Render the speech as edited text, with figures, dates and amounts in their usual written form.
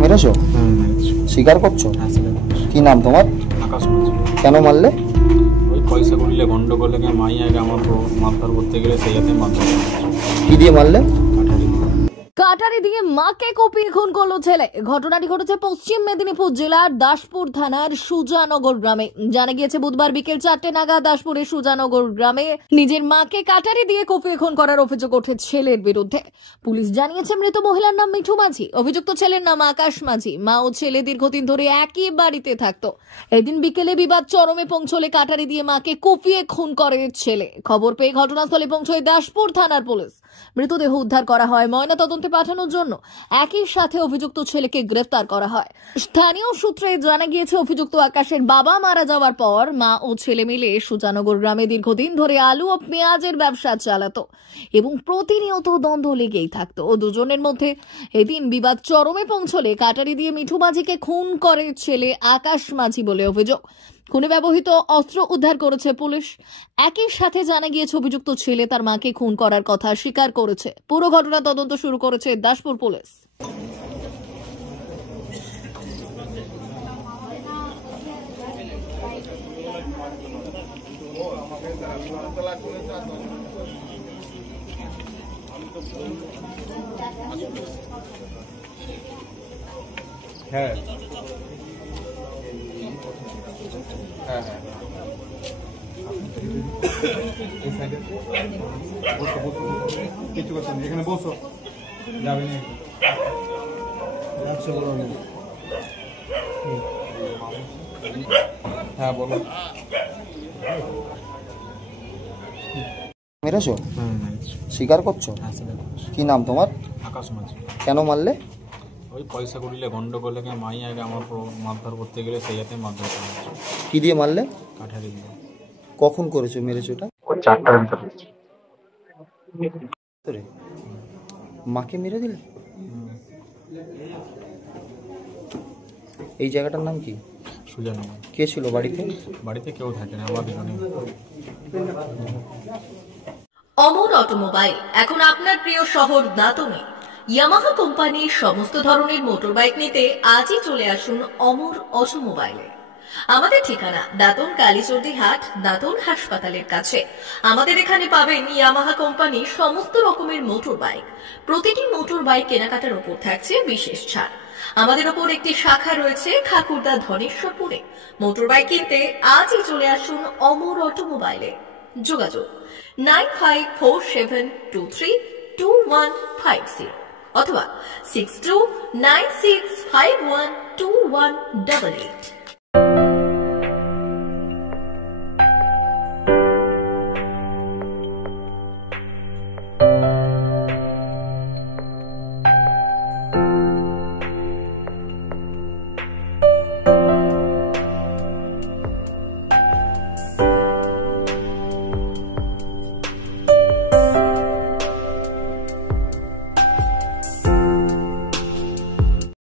মেরেছো? স্বীকার করছো? কি নাম তোমার? আকাশ মাঝি। কেন মারলে? ওই পয়সা করলে গন্ডগোলে মাই আগে আমার মারধর করতে গেলে সেই হাতে মারধর। কি দিয়ে মারলে? কাটারি দিয়ে মাকে কুপিয়ে খুন করলো ছেলে। ঘটনাটি ঘটেছে পশ্চিম মেদিনীপুর জেলার দাসপুর থানার সুজানগর গ্রামে। জানা গিয়েছে বুধবার বিকেল 4টে নাগাদ দাসপুরের সুজানগর গ্রামে নিজের মাকে কাটারি দিয়ে কুপিয়ে খুন করার অভিযোগ ওঠে ছেলের বিরুদ্ধে। পুলিশ জানিয়েছে মৃত মহিলার নাম মিঠু মাঝি, অভিযুক্ত ছেলের নাম আকাশ মাঝি। মা ও ছেলে দীর্ঘদিন ধরে একই বাড়িতে থাকতো। এদিন বিকেলে বিবাদ চরমে পৌঁছলে কাটারি দিয়ে মাকে কুপিয়ে খুন করে ছেলে। খবর পেয়ে ঘটনাস্থলে পৌঁছয় দাসপুর থানার পুলিশ। মৃতদেহ উদ্ধার করা হয় ময়নাতদন্তে পাঠানোর জন্য। একই সাথে অভিযুক্ত ছেলেকে গ্রেফতার করা হয়। স্থানীয় সূত্রে জানা গিয়েছে অভিযুক্ত আকাশের বাবা মারা যাওয়ার পর মা ও ছেলে মিলে সুজানগর গ্রামে দীর্ঘদিন ধরে আলু ও পেঁয়াজের ব্যবসা চালাতো এবং প্রতিনিয়ত দ্বন্দ্ব লেগেই থাকতো দুজনের মধ্যে। এদিন বিবাদ চরমে পৌঁছলে কাটারি দিয়ে মিঠু মাঝিকে খুন করে ছেলে আকাশ মাঝি বলে অভিযোগ। খুনে ব্যবহৃত অস্ত্র উদ্ধার করেছে পুলিশ। একই সাথে জানা গিয়েছে অভিযুক্ত ছেলে তার মাকে খুন করার কথা স্বীকার করেছে। পুরো ঘটনা তদন্ত শুরু করেছে দাসপুর পুলিশ। হ্যাঁ হ্যাঁ হ্যাঁ কিছু কথা নেই, এখানে বসো, যাবে না হ্যাঁ বলো। মেরেছো? স্বীকার করছো? কি নাম তোমার? আকাশ মাঝি। কেন মারলে? ওই পয়সা করলে গন্ডগোলে মাই আগে আমার মারধর করতে গেলে সেই হাতে মারধর করেছে। কি দিয়ে মারলে? কাঠারি দিয়ে। কখন করেছো মেরেছো এটা? ওই 4টার ভিতরে। মাকে মেরে দিলে? এই জায়গাটার নাম কি? সুজানগর। কে ছিল বাড়িতে? বাড়িতে কেউ থাকে না, আমাদের দুজনেই। অমর অটোমোবাইল এখন আপনার প্রিয় শহর দাঁতনে। ইয়ামাহা কোম্পানির সমস্ত ধরনের মোটর বাইক নিতে আজই চলে আসুন অমর অটোমোবাইলে। আমাদের ঠিকানা দাঁতন কালীচর্দি হাট, দাঁতন হাসপাতালের কাছে। আমাদের এখানে পাবেন ইয়ামাহা কোম্পানির সমস্ত রকমের মোটর বাইক। প্রতিটি মোটর বাইক কেনাকাটার উপর থাকছে বিশেষ ছাড়। আমাদের ওপর একটি শাখা রয়েছে খাকুরদা ধনেশ্বরপুরে। মোটর বাইক কিনতে আজই চলে আসুন অমর অটোমোবাইলে। যোগাযোগ 9547232150 অথবা 6296512188।